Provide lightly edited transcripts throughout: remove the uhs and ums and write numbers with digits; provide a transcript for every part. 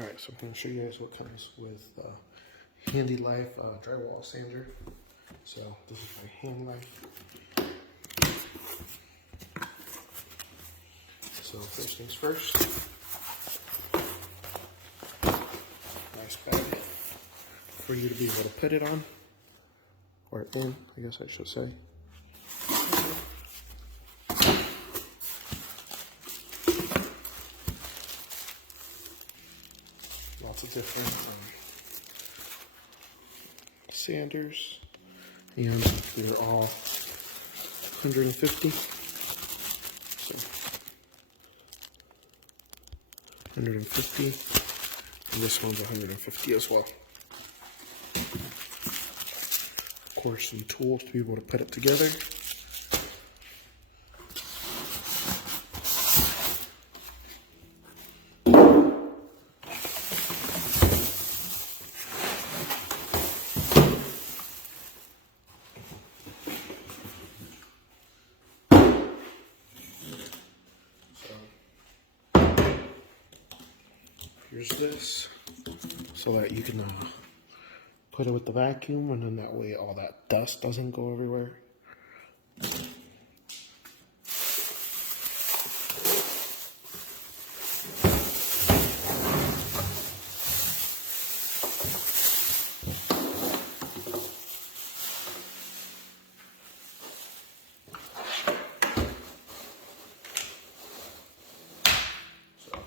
Alright, so I'm going to show you guys what comes with Handife drywall sander. So this is my Handife. So first things first, nice bag for you to be able to put it on, or in, I guess I should say. Lots of different sanders, and they're all 150. So 150, and this one's 150 as well. Of course, some tools to be able to put it together. Here's this, so that you can put it with the vacuum, and then that way all that dust doesn't go everywhere. So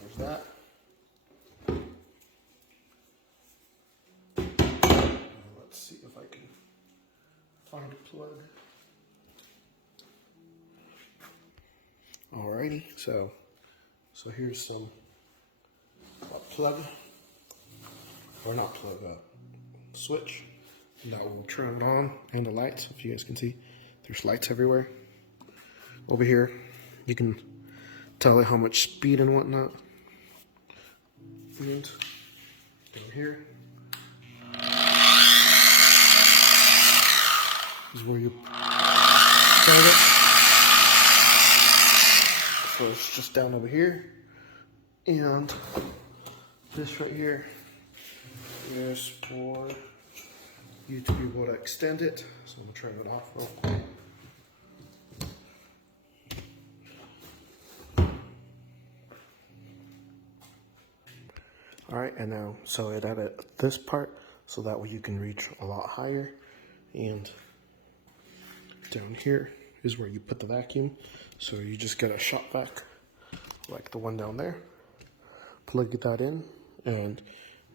there's that. Let's see if I can find a plug. Alrighty, so here's some plug, or not plug, switch that will turn it on, and the lights. If you guys can see, there's lights everywhere. Over here, you can tell it how much speed and whatnot. And down here is where you plug it. So it's just down over here, and this right here is for you to be able to extend it. So I'm gonna turn it off real quick. Alright, and now, so it added this part, so that way you can reach a lot higher. And down here is where you put the vacuum. So you just get a shop vac, like the one down there. Plug that in, and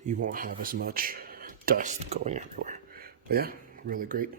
you won't have as much dust going everywhere. But yeah, really great.